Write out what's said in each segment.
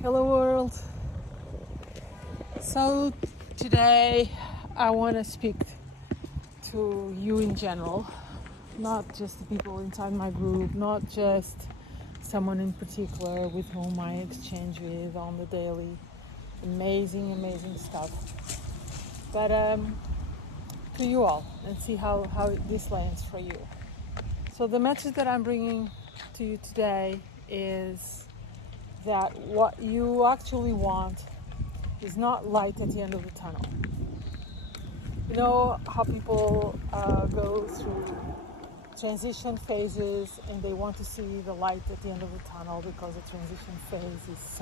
Hello world. So today I want to speak to you in general, not just the people inside my group, not just someone in particular with whom I exchange with on the daily. Amazing stuff. But to you all and see how this lands for you. So the message that I'm bringing to you today is that what you actually want is not light at the end of the tunnel. You know how people go through transition phases and they want to see the light at the end of the tunnel because the transition phase is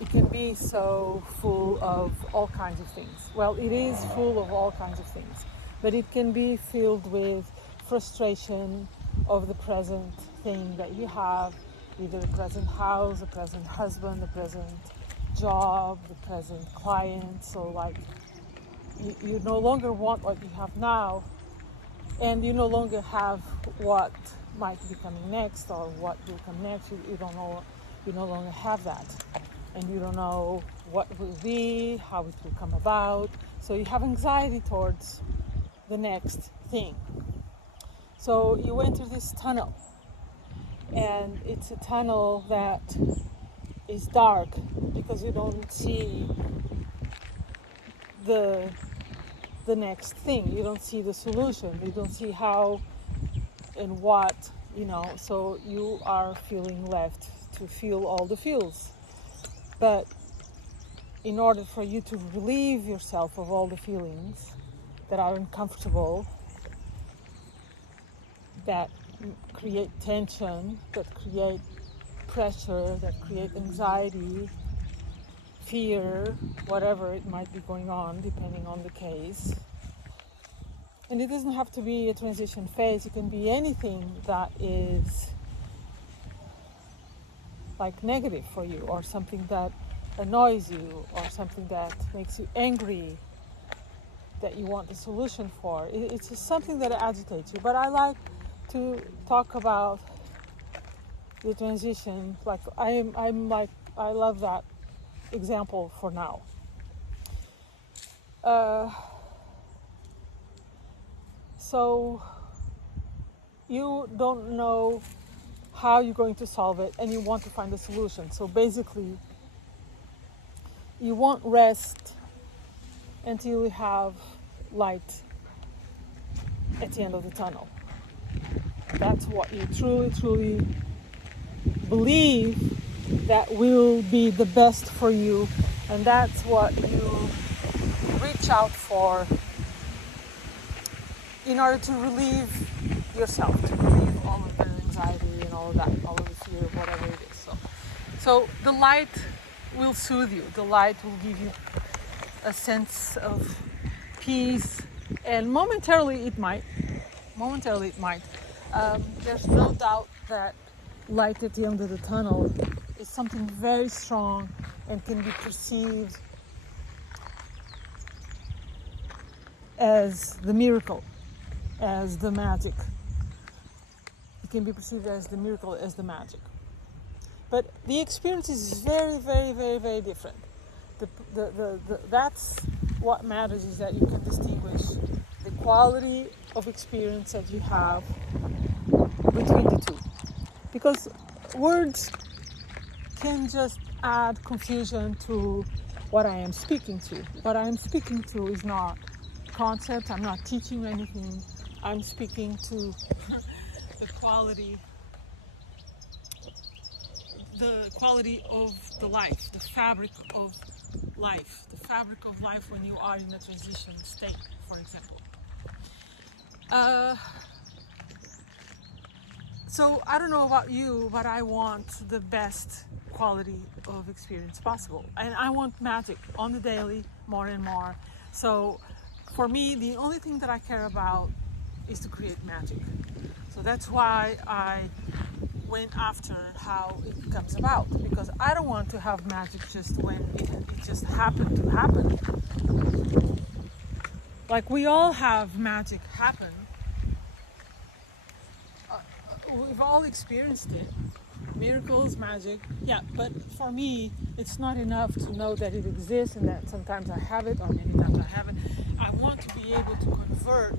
it can be so full of all kinds of things. Well, it is full of all kinds of things, but it can be filled with frustration of the present thing that you have, either the present house, the present husband, the present job, the present client. So like you no longer want what you have now, and you no longer have what might be coming next or what will come next. You don't know, you no longer have that, and you don't know what will be, how it will come about. So you have anxiety towards the next thing. So you enter this tunnel, and it's a tunnel that is dark because you don't see the next thing. You don't see the solution. You don't see how and what, so you are feeling left to feel all the feels. But in order for you to relieve yourself of all the feelings that are uncomfortable, that create tension, that create pressure, that create anxiety, fear, whatever it might be going on, depending on the case. And it doesn't have to be a transition phase. It can be anything that is like negative for you, or something that annoys you, or something that makes you angry, that you want the solution for. It's just something that agitates you. But I like to talk about the transition. Like I love that example for now. So you don't know how you're going to solve it, and you want to find a solution. So basically, you won't rest until you have light at the end of the tunnel. That's what you truly believe that will be the best for you, and that's what you reach out for in order to relieve yourself, to relieve all of the anxiety and all of that, all of the fear, whatever it is. So the light will soothe you. The light will give you a sense of peace, and momentarily it might. There's no doubt that light at the end of the tunnel is something very strong and can be perceived as the miracle, as the magic. It can be perceived as the miracle, as the magic. But the experience is very different. That's what matters, is that you can distinguish the quality of experience that you have between the two. Because words can just add confusion to what I am speaking to. What I am speaking to is not concept. I'm not teaching you anything. I'm speaking to the quality of the life, the fabric of life when you are in a transition state, for example. So I don't know about you, but I want the best quality of experience possible. And I want magic on the daily, more and more. So for me, the only thing that I care about is to create magic. So that's why I went after how it comes about, because I don't want to have magic just when it just happened to happen. Like we all have magic happen we've all experienced it. Miracles, magic, yeah, but for me, it's not enough to know that it exists and that sometimes I have it or many times I haven't. I want to be able to convert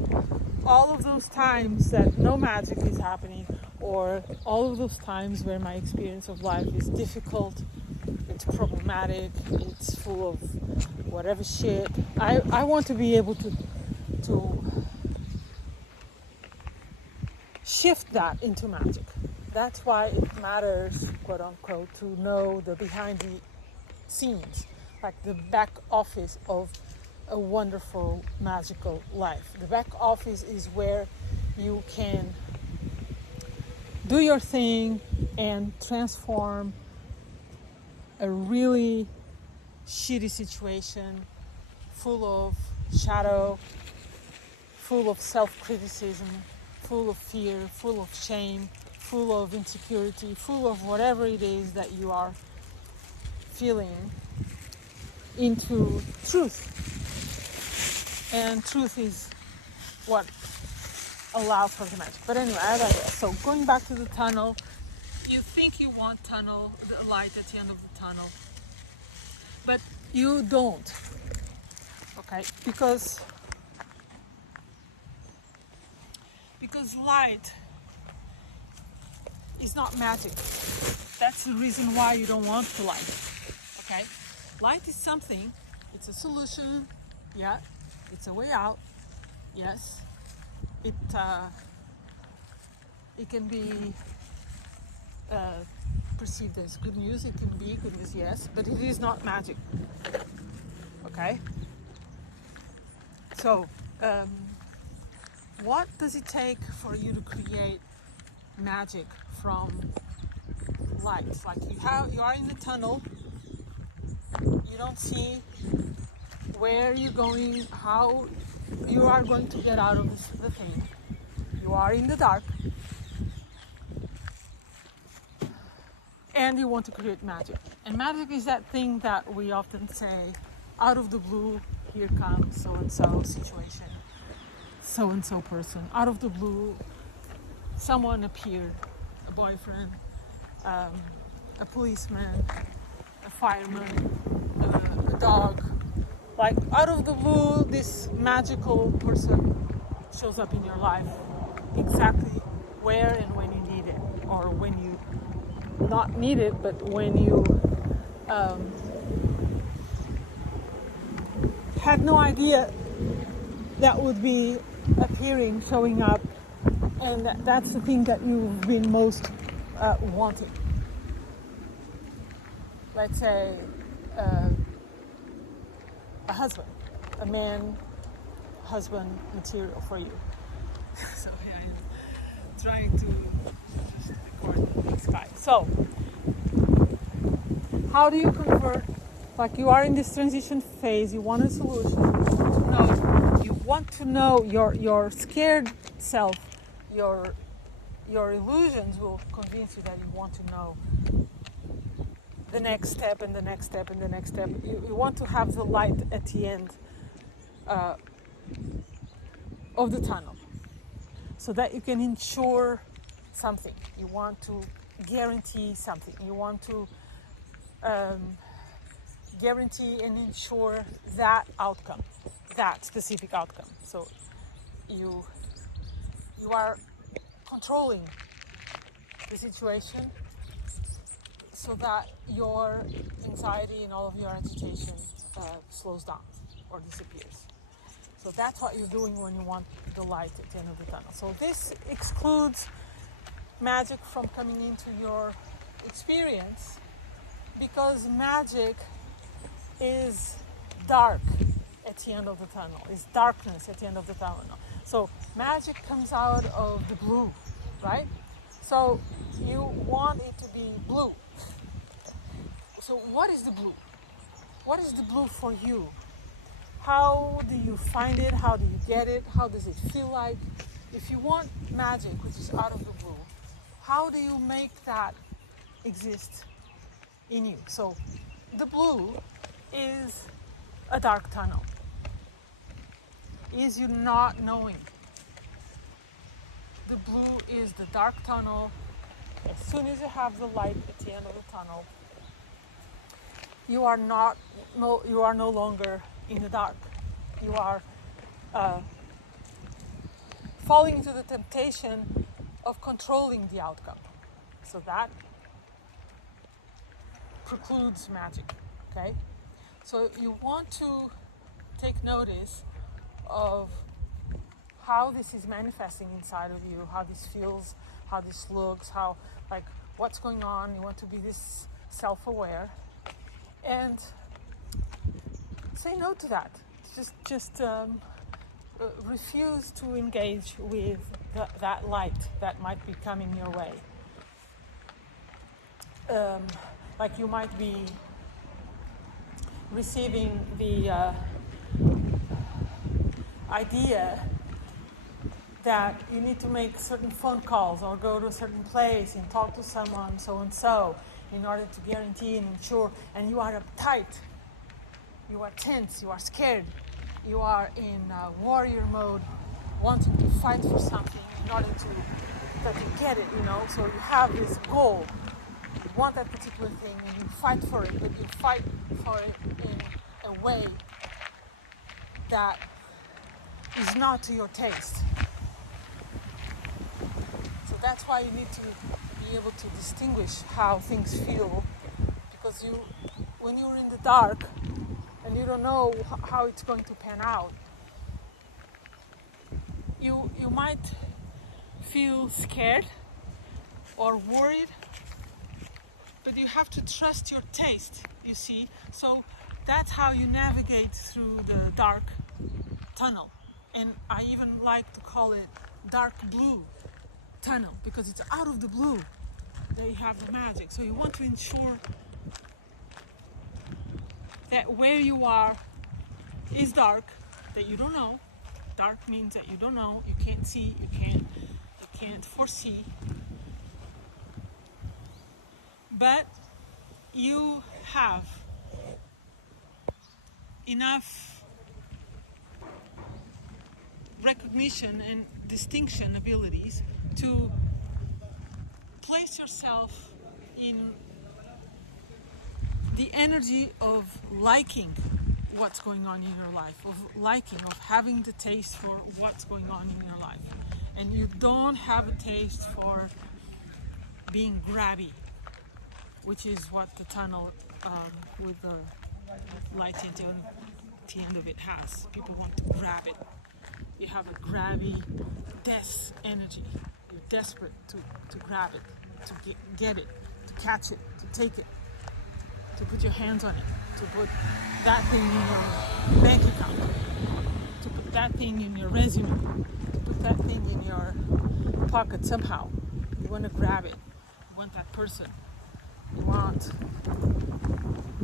all of those times that no magic is happening, or all of those times where my experience of life is difficult, it's problematic, it's full of whatever shit. I want to be able to shift that into magic. That's why it matters, quote unquote, to know the behind the scenes, like the back office of a wonderful, magical life. The back office is where you can do your thing and transform a really shitty situation full of shadow, full of self-criticism, full of fear, full of shame, full of insecurity, full of whatever it is that you are feeling, into truth. And truth is what allows for the magic. But anyway, so going back to the tunnel, you think you want the light at the end of the tunnel, but you don't, okay? Because light is not magic. That's the reason why you don't want the light, okay? Light is something, it's a solution, yeah, it's a way out, yes. It can be perceived as good news, it can be good news, yes, but it is not magic, okay? So, what does it take for you to create magic from light? Like you are in the tunnel, you don't see where you're going, how you are going to get out of the thing. You are in the dark, and you want to create magic. And magic is that thing that we often say, out of the blue, here comes so-and-so situation, so-and-so person. Out of the blue, someone appeared, a boyfriend, a policeman, a fireman, a dog. Like out of the blue, this magical person shows up in your life exactly where and when you need it, or when you not need it, but when you had no idea that would be appearing, showing up, and that's the thing that you've been most wanting. Let's say a husband, a man, husband material for you. So here I am trying to just record the sky. So, how do you convert? Like you are in this transition phase, you want a solution. You want to know your scared self, your illusions will convince you that you want to know the next step and the next step and the next step. You want to have the light at the end of the tunnel, so that you can ensure something. You want to guarantee something. You want to guarantee and ensure that outcome, that specific outcome. So you are controlling the situation so that your anxiety and all of your agitation slows down or disappears. So that's what you're doing when you want the light at the end of the tunnel. So this excludes magic from coming into your experience, because magic is dark at the end of the tunnel, is darkness at the end of the tunnel. So magic comes out of the blue, right? So you want it to be blue. So what is the blue? What is the blue for you? How do you find it? How do you get it? How does it feel like? If you want magic, which is out of the blue, how do you make that exist in you? So the blue is a dark tunnel. Is you not knowing. the blue is the dark tunnel. As soon as you have the light at the end of the tunnel, you are no longer in the dark. You are falling into the temptation of controlling the outcome. So that precludes magic, okay? So you want to take notice of how this is manifesting inside of you, how this feels, how this looks, how, like, what's going on. You want to be this self-aware and say no to that. Just refuse to engage with that light that might be coming your way. Like you might be receiving the idea that you need to make certain phone calls or go to a certain place and talk to someone so and so in order to guarantee and ensure, and you are uptight, you are tense, you are scared, you are in warrior mode, wanting to fight for something in order that you get it, so you have this goal, you want that particular thing and you fight for it, but you fight for it in a way that is not to your taste. So that's why you need to be able to distinguish how things feel, because when you're in the dark and you don't know how it's going to pan out, you might feel scared or worried, but you have to trust your taste, you see. So that's how you navigate through the dark tunnel. And I even like to call it dark blue tunnel, because it's out of the blue they have the magic. So you want to ensure that where you are is dark, that you don't know. Dark means that you don't know, you can't see, you can't foresee, but you have enough recognition and distinction abilities to place yourself in the energy of liking what's going on in your life, of liking, of having the taste for what's going on in your life. And you don't have a taste for being grabby, which is what the tunnel with the light at the end of it has. People want to grab it. You have a grabby, death energy. You're desperate to grab it, to get it, to catch it, to take it, to put your hands on it, to put that thing in your bank account, to put that thing in your resume, to put that thing in your pocket somehow. You want to grab it. You want that person. You want,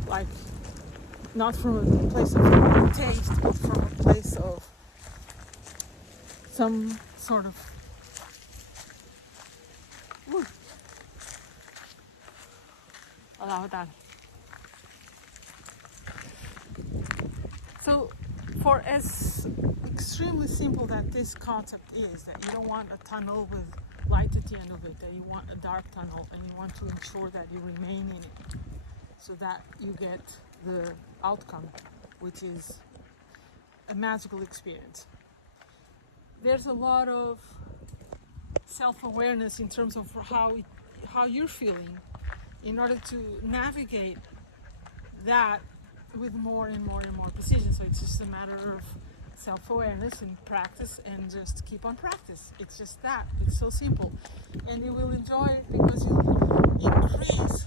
like, not from a place of taste, but from a place of some sort of allow that. So, for as extremely simple that this concept is, that you don't want a tunnel with light at the end of it, that you want a dark tunnel, and you want to ensure that you remain in it so that you get the outcome, which is a magical experience. There's a lot of self-awareness in terms of how you're feeling in order to navigate that with more and more and more precision. So it's just a matter of self-awareness and practice, and just keep on practice. It's just that. It's so simple. And you will enjoy it because you increase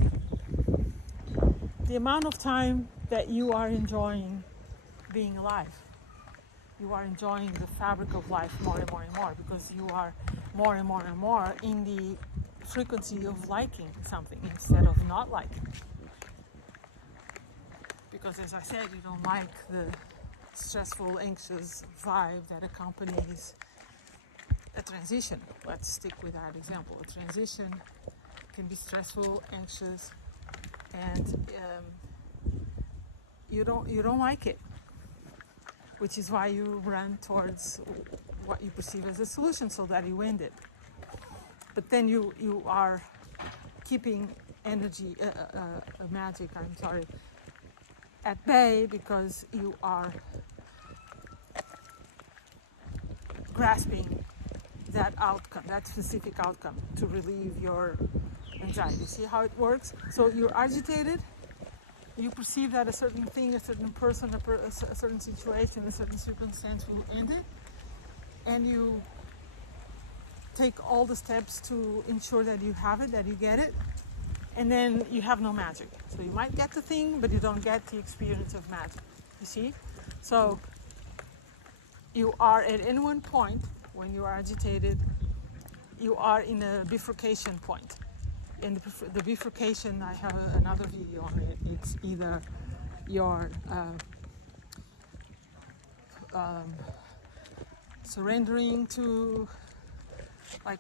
the amount of time that you are enjoying being alive. You are enjoying the fabric of life more and more and more, because you are more and more and more in the frequency of liking something instead of not liking. Because, as I said, you don't like the stressful, anxious vibe that accompanies a transition. Let's stick with that example. A transition can be stressful, anxious, and you don't like it, which is why you run towards what you perceive as a solution, so that you end it. but then you are keeping energy, magic, I'm sorry, at bay, because you are grasping that outcome, that specific outcome, to relieve your anxiety. See how it works? So you're agitated, you perceive that a certain thing, a certain person, a certain situation, a certain circumstance will end it, and you take all the steps to ensure that you have it, that you get it, and then you have no magic. So you might get the thing, but you don't get the experience of magic. You see? So you are at any one point when you are agitated, you are in a bifurcation point. And the bifurcation, I have another video on it. It's either your surrendering to, like,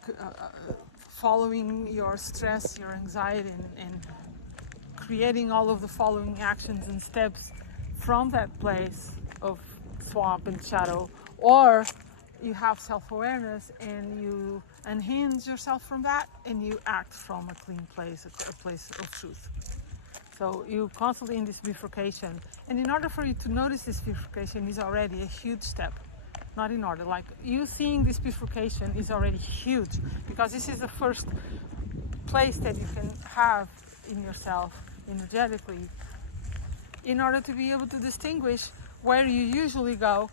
following your stress, your anxiety, and creating all of the following actions and steps from that place of swamp and shadow, or you have self-awareness and you unhinge yourself from that and you act from a clean place, a place of truth. So you're constantly in this bifurcation, and in order for you to notice this bifurcation is already a huge step. Not in order, like you seeing this bifurcation is already huge, because this is the first place that you can have in yourself energetically in order to be able to distinguish where you usually go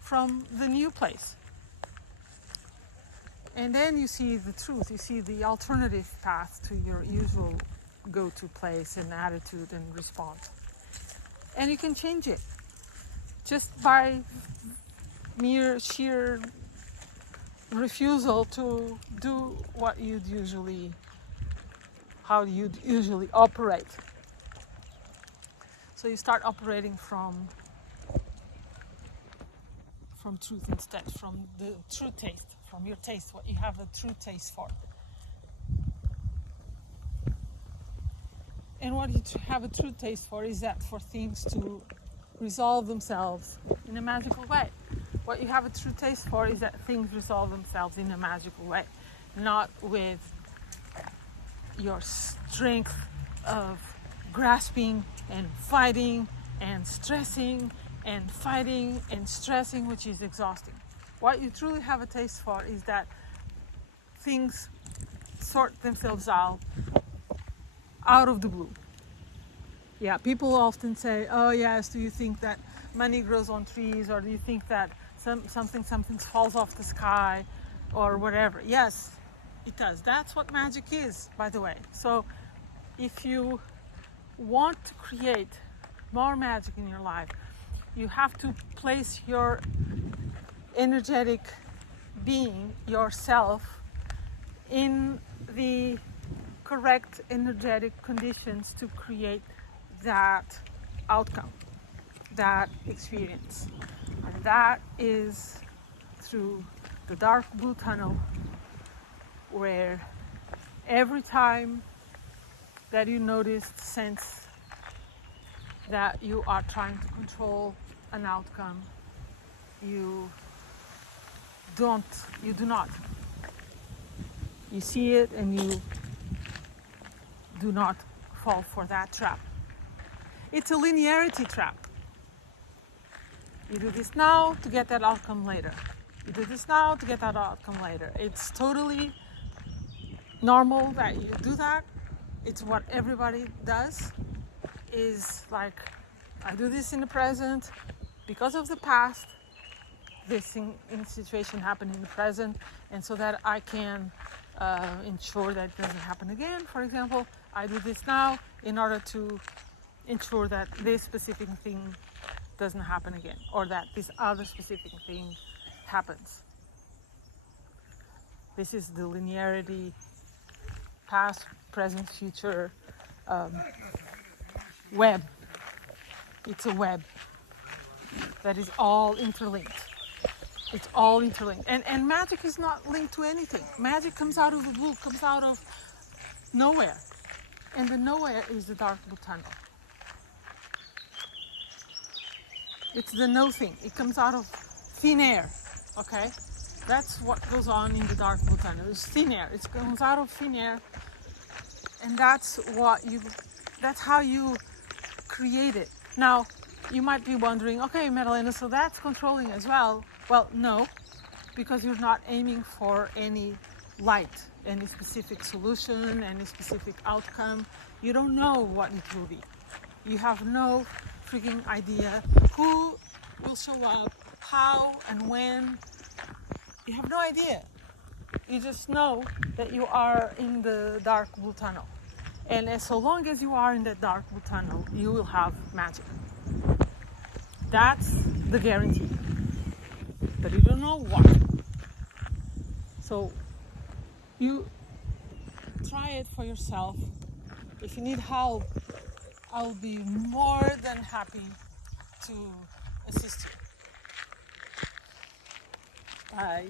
from the new place. And then you see the truth, you see the alternative path to your usual go-to place and attitude and response. And you can change it just by mere sheer refusal to do what you'd usually, how you'd usually operate. So you start operating from truth instead, from the true taste, from your taste, what you have a true taste for. And what you have a true taste for is that for things to resolve themselves in a magical way. What you have a true taste for is that things resolve themselves in a magical way, not with your strength of grasping and fighting and stressing and fighting and stressing, which is exhausting. What you truly have a taste for is that things sort themselves out of the blue. Yeah, people often say, oh yes, do you think that money grows on trees, or do you think that something falls off the sky, or whatever? Yes, it does. That's what magic is, by the way. So if you want to create more magic in your life, you have to place your energetic being, yourself, in the correct energetic conditions to create that outcome, that experience. And that is through the dark blue tunnel, where every time that you notice, sense that you are trying to control an outcome, you do not. You see it and you do not fall for that trap. It's a linearity trap. You do this now to get that outcome later. You do this now to get that outcome later. It's totally normal that you do that. It's what everybody does. Is like, I do this in the present because of the past. This thing in situation happened in the present, and so that I can ensure that it doesn't happen again. For example, I do this now in order to ensure that this specific thing doesn't happen again, or that this other specific thing happens. This is the linearity, past, present, future web. It's a web that is all interlinked. It's all interlinked. And magic is not linked to anything. Magic comes out of the blue, comes out of nowhere. And the nowhere is the dark blue tunnel. It's the no thing. It comes out of thin air, okay? That's what goes on in the dark blue tunnel. It's thin air. It comes out of thin air, and that's how you create it. Now, you might be wondering, okay, Madalena, so that's controlling as well. Well, no, because you're not aiming for any light, any specific solution, any specific outcome. You don't know what it will be. You have no freaking idea who will show up, how and when. You have no idea. You just know that you are in the dark blue tunnel. And so long as you are in that dark blue tunnel, you will have magic. That's the guarantee. But you don't know what. So you try it for yourself. If you need help, I'll be more than happy to assist you. Bye.